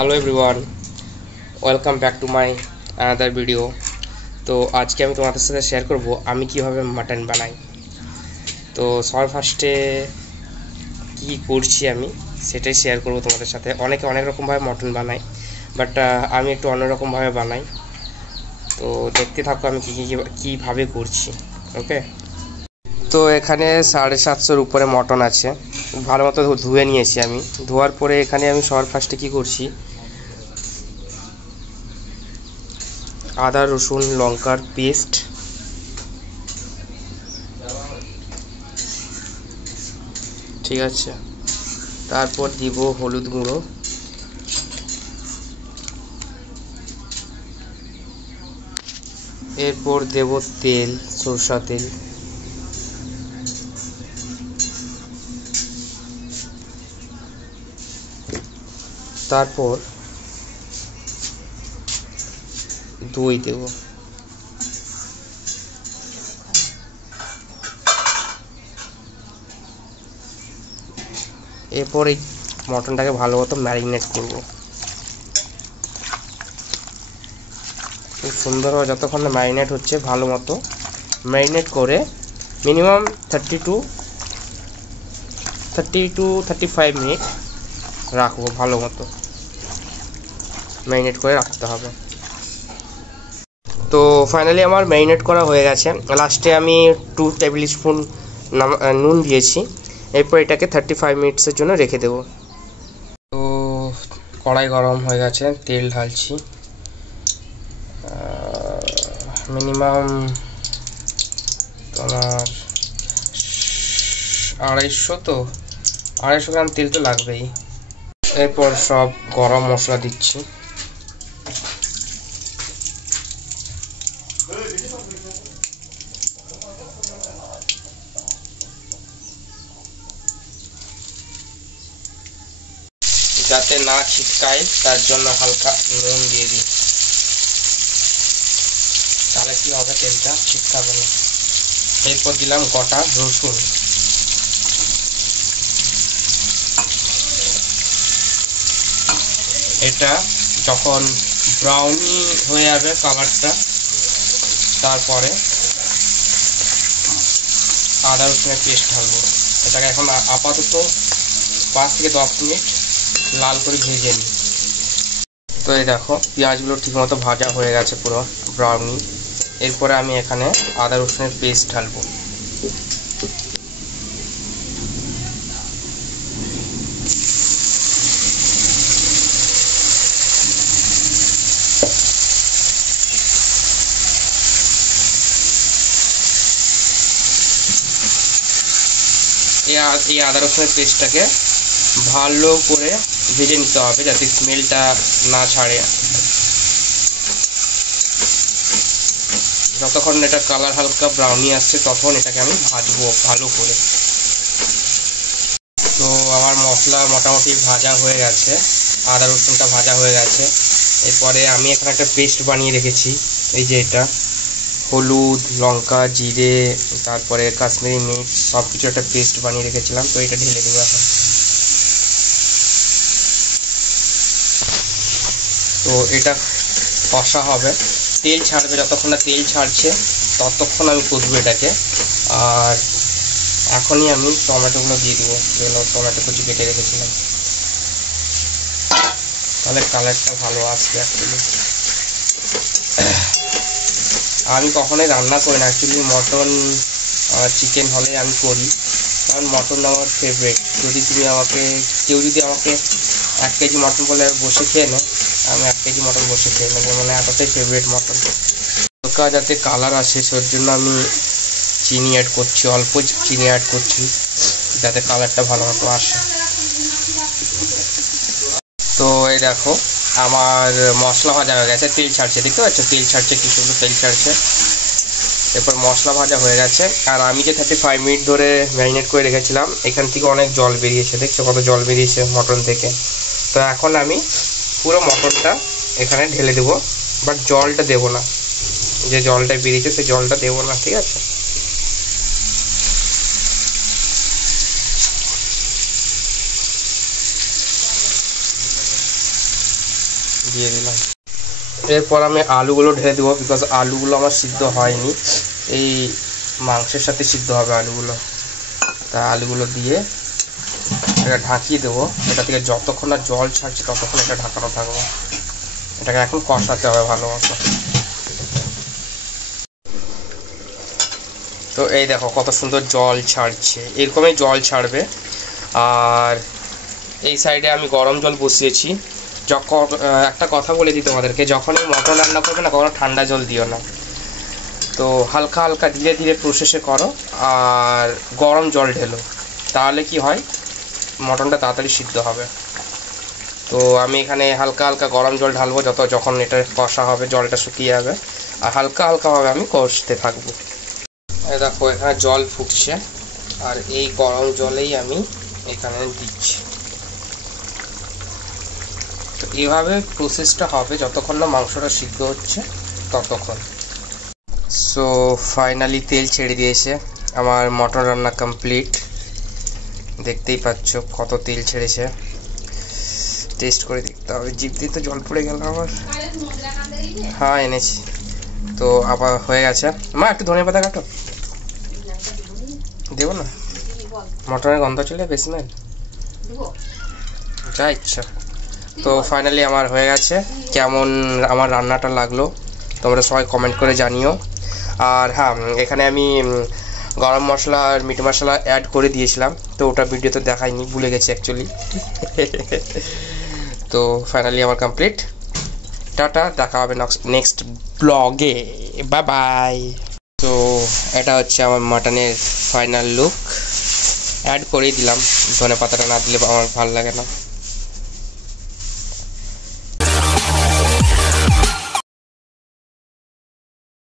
Hello everyone, welcome back to my another video. তো আজকে আমি তোমাদের সাথে শেয়ার করব আমি কিভাবে মাটন বানাই। তো সবার ফার্স্টে কী করছি আমি সেটাই শেয়ার করব তোমাদের সাথে। অনেকে অনেক রকমভাবে মটন বানায়, বাট আমি একটু অন্যরকমভাবে বানাই। তো দেখতে থাকো আমি কীভাবে করছি। ওকে, তো এখানে 750-র উপরে মটন আছে, ভালো মতো ধুয়ে নিয়েছি আমি। ধোয়ার পরে এখানে আমি সবার ফার্স্টে কী করছি, আদা রসুন লঙ্কার পেস্ট, ঠিক আছে। তারপর দিব হলুদ গুঁড়ো, এরপর দেব তেল, সরষা তেল, তারপর দই দেব, এরপর এই মটনটাকে ভালো মতো ম্যারিনেট করব। খুব সুন্দরভাবে যতক্ষণ না ম্যারিনেট হচ্ছে, ভালো মতো ম্যারিনেট করে মিনিমাম 30 to 35 মিনিট রাখবো। ভালো মতো ম্যারিনেট করে রাখতে হবে। তো ফাইনালি আমার ম্যারিনেট করা হয়ে গেছে। লাস্টে আমি 2 টেবিল স্পুন নুন দিয়েছি। এরপর এটাকে 35 মিনিটসের জন্য রেখে দেব। তো কড়াই গরম হয়ে গেছে, তেল ঢালছি। মিনিমাম তোমার 250 গ্রাম তেল তো লাগবেই। এরপর সব গরম মশলা দিচ্ছি। যাতে না ছিটকায় তার জন্য হালকা নুন দিয়ে দিই, তাহলে কি হবে, তেলটা ছিটকাবে না। এরপর দিলাম গোটা রসুন, এটা যখন ব্রাউনি হয়ে যাবে কালারটা, তারপরে আদা রসুনের পেস্ট ঢালবো। এটাকে এখন আপাতত 5 থেকে 10 মিনিট লাল করে ভেজে নিই। তো এই দেখো পেঁয়াজগুলো ঠিকমতো ভাজা হয়ে গেছে, পুরো ব্রাউনি। এরপরে আমি এখানে আদা রসুনের পেস্ট ঢালবো। এই আদা রসুনের পেস্টটাকে ভালো করে ভেজে নিতে হবে, যাতে স্মেলটা না ছাড়ে। যতক্ষণ এটা কালার হালকা ব্রাউনি আসছে তখন এটাকে আমি ভাজবো ভালো করে। তো আমার মশলা মোটামুটি ভাজা হয়ে গেছে, আদা রসুনটা ভাজা হয়ে গেছে। এরপরে আমি এখানে একটা পেস্ট বানিয়ে রেখেছি, এই যে এটা হলুদ লঙ্কা জিরে তারপরে কাশ্মীরি মির্চ সব কিছু একটা পেস্ট বানিয়ে রেখেছিলাম। তো এটা ঢেলে দেবো এখন। তো এটা কষা হবে, তেল ছাড়বে। যতক্ষণ না তেল ছাড়ছে ততক্ষণ আমি কষবো এটাকে। আর এখনই আমি টমেটোগুলো দিয়ে দেবো, যেগুলো টমেটো কুচি কেটে রেখেছিলাম, তাহলে কালারটা ভালো আসবে। অ্যাকচুয়ালি আমি কখনোই রান্না করি না, অ্যাকচুয়ালি মটন চিকেন হলে আমি করি, কারণ মটন আমার ফেভারিট। কেউ যদি আমাকে 1 কেজি মটন বলে বসে খেয়ে নেয়, আমি 1 কেজি মটন বসে খেয়ে নেবো, মানে এতটাই ফেভারিট মটন। হালকা যাতে কালার আসে সের জন্য আমি চিনি অ্যাড করছি, অল্প চিনি অ্যাড করছি, যাতে কালারটা ভালো মতো আসে। তো এই দেখো আমার মশলা ভাজা হয়ে গেছে, তেল ছাড়ছে, দেখতে পাচ্ছ তেল ছাড়ছে, কি সুন্দর তেল ছাড়ছে। এরপর মশলা ভাজা হয়ে গেছে। আর আমি যে 35 মিনিট ধরে ম্যারিনেট করে রেখেছিলাম, এখান থেকে অনেক জল বেরিয়েছে, দেখছো কত জল বেরিয়েছে মটন থেকে। তো এখন আমি পুরো মটনটা এখানে ঢেলে দেবো, বাট জলটা দেবো না, যে জলটা বেরিয়েছে সেই জলটা দেবো না, ঠিক আছে। দিয়ে দিলাম। এরপর আমি আলুগুলো ঢেলে দেবো, বিকজ আলুগুলো আমার সিদ্ধ হয়নি, এই মাংসের সাথে সিদ্ধ হবে আলুগুলো। তা আলুগুলো দিয়ে এটা ঢাকিয়ে দেবো। এটা থেকে যতক্ষণ না জল ছাড়ছে ততক্ষণ এটা ঢাকানো থাকবে। এটাকে এখন কষাতে হবে ভালো মতো। তো এই দেখো কত সুন্দর জল ছাড়ছে, এরকমই জল ছাড়বে। আর এই সাইডে আমি গরম জল বসিয়েছি। যখন একটা কথা বলে দিই তোমাদেরকে, যখনই মটন রান্না করবে না কখনো ঠান্ডা জল দিও না। তো হালকা হালকা ধীরে ধীরে প্রসেসে করো আর গরম জল ঢেলো, তাহলে কি হয় মটনটা তাড়াতাড়ি সিদ্ধ হবে। তো আমি এখানে হালকা হালকা গরম জল ঢালবো, যখন এটা কষা হবে জলটা শুকিয়ে যাবে, আর হালকা হালকাভাবে আমি কষতে থাকবো। এই দেখো এখানে জল ফুটছে, আর এই গরম জলেই আমি এখানে দিচ্ছি। তো এইভাবে প্রসেসটা হবে যতক্ষণ না মাংসটা সিদ্ধ হচ্ছে ততক্ষণ। সো ফাইনালি তেল ছেড়ে দিয়েছে, আমার মটন রান্না কমপ্লিট। দেখতেই পাচ্ছ কত তেল ছেড়েছে, টেস্ট করে দেখতে হবে। জিভ দিয়ে তো জল পড়ে গেল আমার। হ্যাঁ এনেছি তো, আবার হয়ে গেছে। মা একটু ধনে পাতা কাটো, দেবো না? মটনের গন্ধ চলে বেশি না, যা ইচ্ছা। তো ফাইনালি আমার হয়ে গেছে। কেমন আমার রান্নাটা লাগলো তোমরা সবাই কমেন্ট করে জানিও। আর হ্যাঁ, এখানে আমি গরম মশলা আর মিট মশলা অ্যাড করে দিয়েছিলাম, তো ওটা ভিডিওতে দেখাইনি, ভুলে গেছি অ্যাকচুয়ালি। তো ফাইনালি আমার কমপ্লিট। টাটা, দেখা হবে নেক্সট ব্লগে, বাই বাই। তো এটা হচ্ছে আমার মাটনের ফাইনাল লুক। অ্যাড করেই দিলাম, ধনে পাতাটা না দিলে আমার ভালো লাগে না।